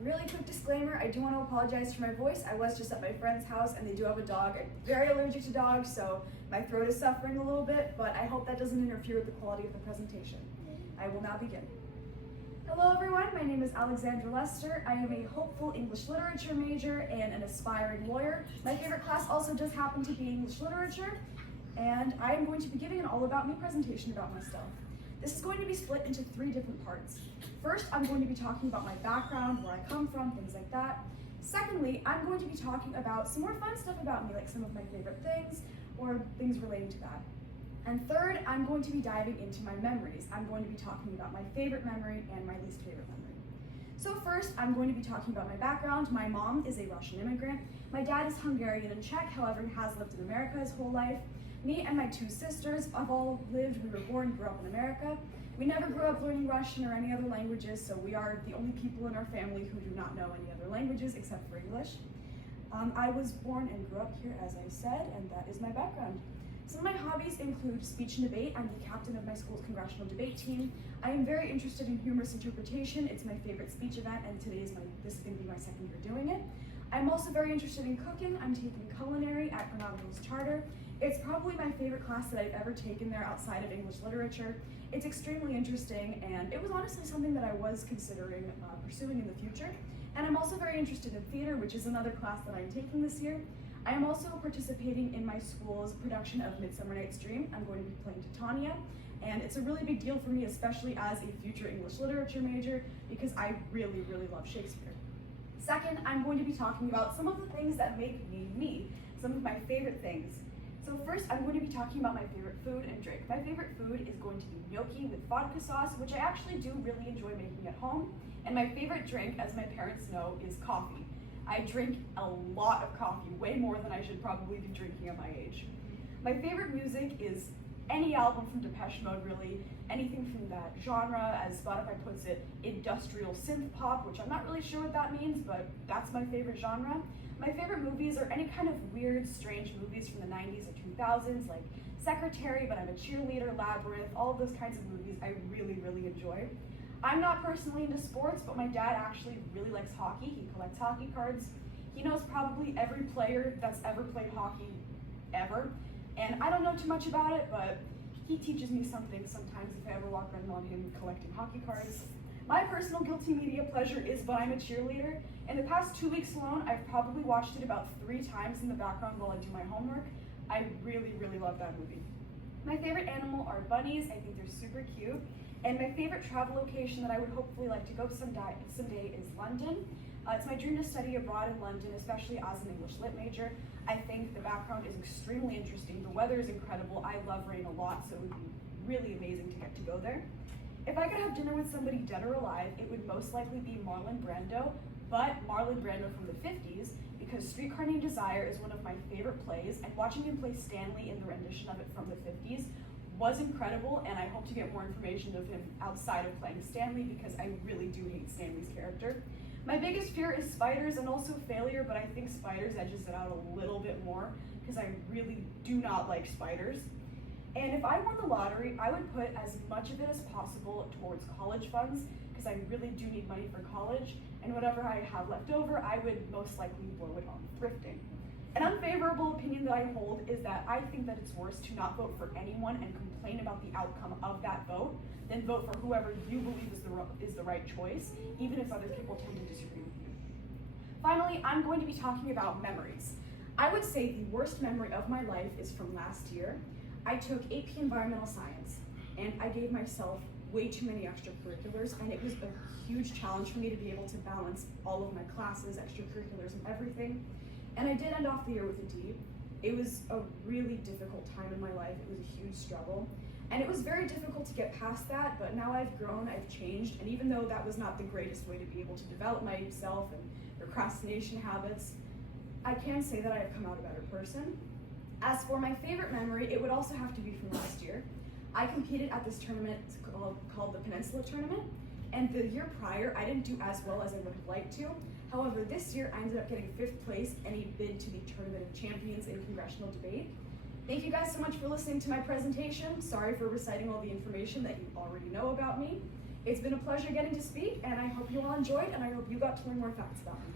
Really quick disclaimer, I do want to apologize for my voice. I was just at my friend's house and they do have a dog. I'm very allergic to dogs, so my throat is suffering a little bit, but I hope that doesn't interfere with the quality of the presentation. I will now begin. Hello everyone, my name is Alexandra Lester. I am a hopeful English literature major and an aspiring lawyer. My favorite class also does happen to be English literature, and I am going to be giving an all about me presentation about myself. This is going to be split into 3 different parts. First, I'm going to be talking about my background, where I come from, things like that. Secondly, I'm going to be talking about some more fun stuff about me, like some of my favorite things, or things relating to that. And third, I'm going to be diving into my memories. I'm going to be talking about my favorite memory and my least favorite memory. So first, I'm going to be talking about my background. My mom is a Russian immigrant. My dad is Hungarian and Czech, however, he has lived in America his whole life. Me and my 2 sisters have all lived, we were born, grew up in America. We never grew up learning Russian or any other languages, so we are the only people in our family who do not know any other languages except for English. I was born and grew up here, as I said, and that is my background. Some of my hobbies include speech and debate. I'm the captain of my school's congressional debate team. I am very interested in humorous interpretation. It's my favorite speech event, and this is going to be my 2nd year doing it. I'm also very interested in cooking. I'm taking culinary at Granada Hills Charter. It's probably my favorite class that I've ever taken there outside of English literature. It's extremely interesting, and it was honestly something that I was considering pursuing in the future. And I'm also very interested in theater, which is another class that I'm taking this year. I am also participating in my school's production of Midsummer Night's Dream. I'm going to be playing Titania, and it's a really big deal for me, especially as a future English literature major, because I really, really love Shakespeare. Second, I'm going to be talking about some of the things that make me me, some of my favorite things. So first, I'm going to be talking about my favorite food and drink. My favorite food is going to be gnocchi with vodka sauce, which I actually do really enjoy making at home. And my favorite drink, as my parents know, is coffee. I drink a lot of coffee, way more than I should probably be drinking at my age. My favorite music is any album from Depeche Mode, really, anything from that genre, as Spotify puts it, industrial synth pop, which I'm not really sure what that means, but that's my favorite genre. My favorite movies are any kind of weird, strange movies from the 90s or 2000s, like Secretary, But I'm a Cheerleader, Labyrinth, all of those kinds of movies I really, really enjoy. I'm not personally into sports, but my dad actually really likes hockey. He collects hockey cards. He knows probably every player that's ever played hockey, ever. And I don't know too much about it, but he teaches me something sometimes if I ever walk around on him collecting hockey cards. My personal guilty media pleasure is But I'm a Cheerleader. In the past 2 weeks alone, I've probably watched it about 3 times in the background while I do my homework. I really, really love that movie. My favorite animal are bunnies. I think they're super cute. And my favorite travel location that I would hopefully like to go someday is London. It's my dream to study abroad in London, especially as an English lit major. I think the background is extremely interesting. The weather is incredible. I love rain a lot, so it would be really amazing to get to go there. If I could have dinner with somebody dead or alive, it would most likely be Marlon Brando, but Marlon Brando from the 50s, because Streetcar Named Desire is one of my favorite plays, and watching him play Stanley in the rendition of it from the 50s was incredible, and I hope to get more information of him outside of playing Stanley, because I really do hate Stanley's character. My biggest fear is spiders and also failure, but I think spiders edges it out a little bit more, because I really do not like spiders. And if I won the lottery, I would put as much of it as possible towards college funds, because I really do need money for college, and whatever I have left over, I would most likely blow it on thrifting. An unfavorable opinion that I hold is that I think that it's worse to not vote for anyone and complain about the outcome of that vote than vote for whoever you believe is the right choice, even if other people tend to disagree with you. Finally, I'm going to be talking about memories. I would say the worst memory of my life is from last year. I took AP Environmental Science, and I gave myself way too many extracurriculars, and it was a huge challenge for me to be able to balance all of my classes, extracurriculars, and everything. And I did end off the year with a D. It was a really difficult time in my life. It was a huge struggle. And it was very difficult to get past that, but now I've grown, I've changed, and even though that was not the greatest way to be able to develop myself and procrastination habits, I can say that I have come out a better person. As for my favorite memory, it would also have to be from last year. I competed at this tournament called the Peninsula Tournament, and the year prior, I didn't do as well as I would have liked to. However, this year, I ended up getting 5th place and a bid to the Tournament of Champions in congressional debate. Thank you guys so much for listening to my presentation. Sorry for reciting all the information that you already know about me. It's been a pleasure getting to speak, and I hope you all enjoyed, and I hope you got to learn more facts about me.